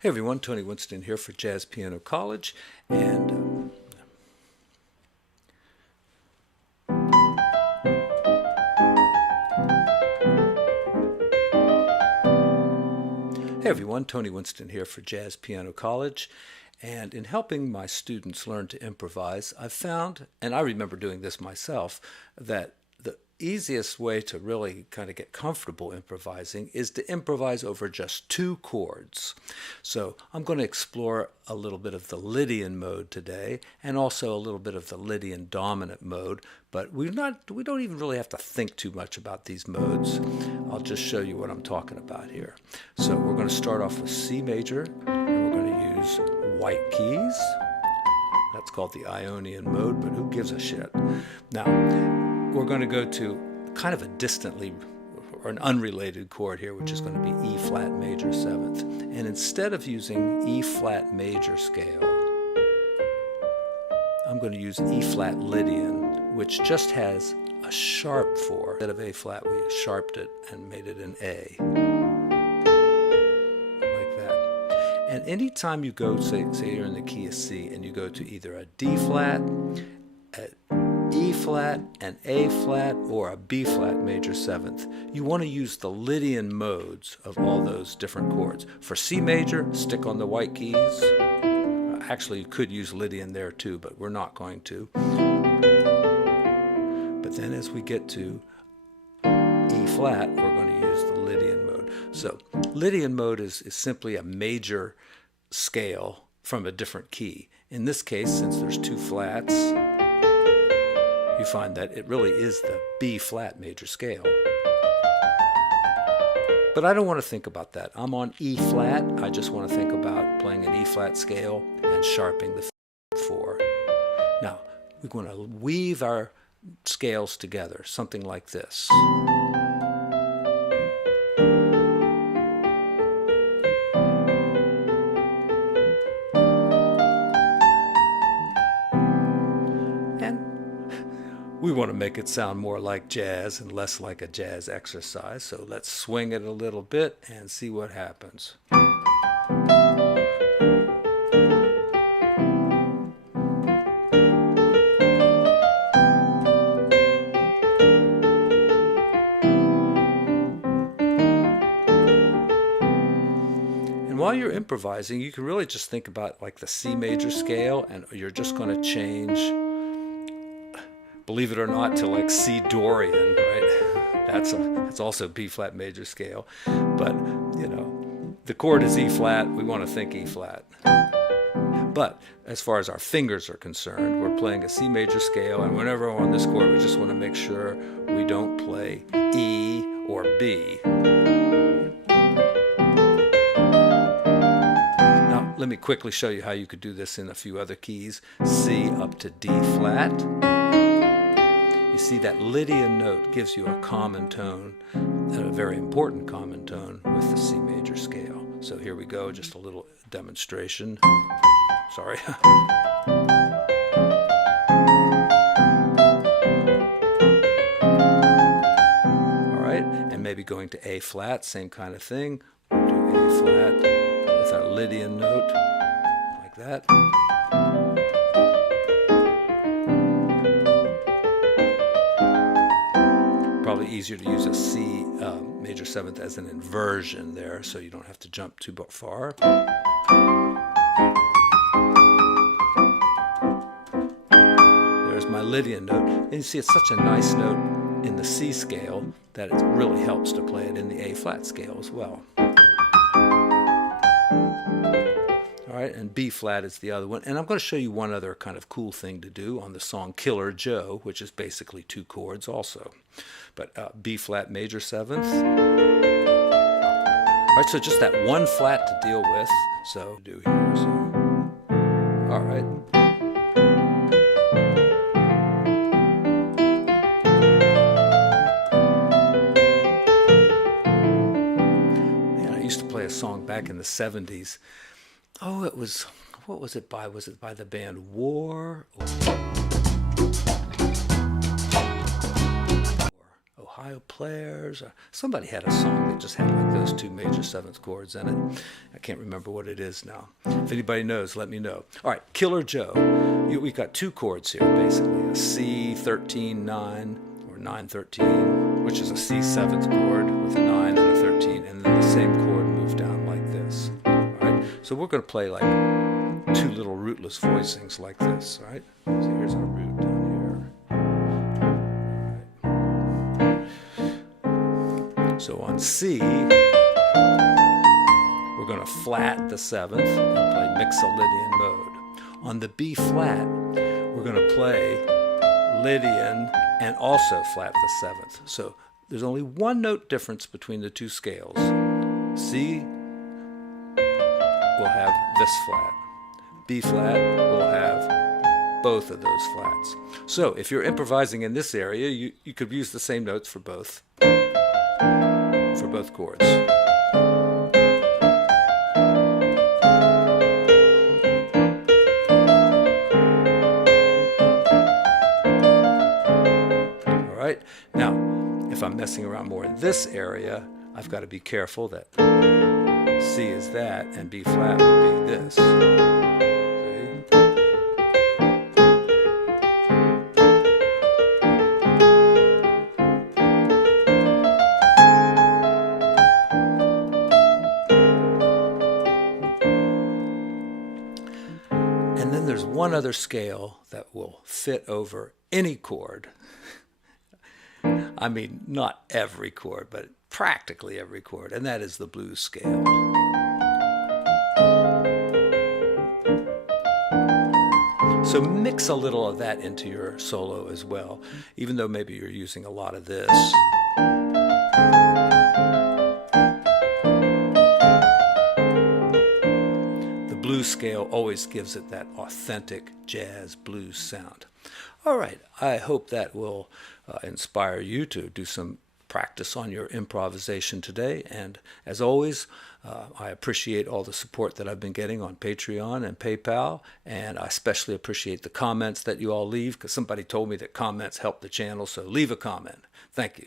Hey everyone, Tony Winston here for Jazz Piano College, and Hey everyone, Tony Winston here for Jazz Piano College, and in helping my students learn to improvise, I've found, and I remember doing this myself, that the easiest way to really kind of get comfortable improvising is to improvise over just two chords. So I'm going to explore a little bit of the Lydian mode today, and also a little bit of the Lydian dominant mode, but we don't even really have to think too much about these modes. I'll just show you what I'm talking about here. So we're going to start off with C major, and we're going to use white keys. That's called the Ionian mode, but who gives a shit? Now, we're going to go to kind of a distantly or an unrelated chord here, which is going to be E flat major 7th. And instead of using E flat major scale, I'm going to use E flat Lydian, which just has a sharp 4. Instead of A flat, we sharped it and made it an A. Like that. And anytime you go, say you're in the key of C, and you go to either a D flat, E flat, an A flat, or a B flat major 7th. You want to use the Lydian modes of all those different chords. For C major, stick on the white keys. Actually, you could use Lydian there too, but we're not going to. But then as we get to E flat, we're going to use the Lydian mode. So Lydian mode is simply a major scale from a different key. In this case, since there's two flats, you find that it really is the B flat major scale. But I don't want to think about that. I'm on E flat. I just want to think about playing an E flat scale and sharpening the 4. Now, we're going to weave our scales together, something like this. We want to make it sound more like jazz and less like a jazz exercise, so let's swing it a little bit and see what happens. And while you're improvising, you can really just think about like the C major scale, and you're just going to change, believe it or not, to like C Dorian, right? That's also B flat major scale. But, you know, the chord is E flat. We want to think E flat. But as far as our fingers are concerned, we're playing a C major scale, and whenever we're on this chord, we just want to make sure we don't play E or B. Now, let me quickly show you how you could do this in a few other keys. C up to D flat. You see that Lydian note gives you a common tone, and a very important common tone with the C major scale. So here we go, just a little demonstration. Sorry. All right, and maybe going to A flat, same kind of thing. We'll do A flat with our Lydian note, like that. Probably easier to use a C major 7th as an inversion there, so you don't have to jump too far. There's my Lydian note, and you see it's such a nice note in the C scale that it really helps to play it in the A flat scale as well. All right, and B flat is the other one. And I'm going to show you one other kind of cool thing to do on the song Killer Joe, which is basically two chords also. But B flat major 7th. All right, so just that one flat to deal with. So do here. So. All right. Man, I used to play a song back in the 70s. Oh, it was, what was it by? Was it by the band War? Oh, Ohio Players. Or somebody had a song that just had like those two major seventh chords in it. I can't remember what it is now. If anybody knows, let me know. All right, Killer Joe. We've got two chords here, basically. A C 13-9 or 9-13, which is a C seventh chord with a 9 and a 13, and then the same chord moved down like this. All right, so we're going to play like two little rootless voicings like this. All right, so here's our root down here. So on C, we're going to flat the seventh and play Mixolydian mode. On the B flat, we're going to play Lydian and also flat the seventh. So there's only one note difference between the two scales. C will have this flat. B flat will have both of those flats. So if you're improvising in this area, you could use the same notes for both chords. All right. Now, if I'm messing around more in this area, I've got to be careful that C is that and B flat would be this. See? And then there's one other scale that will fit over any chord. I mean, not every chord, but practically every chord, and that is the blues scale. So mix a little of that into your solo as well, even though maybe you're using a lot of this. The blues scale always gives it that authentic jazz blues sound. All right, I hope that will inspire you to do some practice on your improvisation today. And as always, I appreciate all the support that I've been getting on Patreon and PayPal, and I especially appreciate the comments that you all leave, because somebody told me that comments help the channel, so leave a comment. Thank you.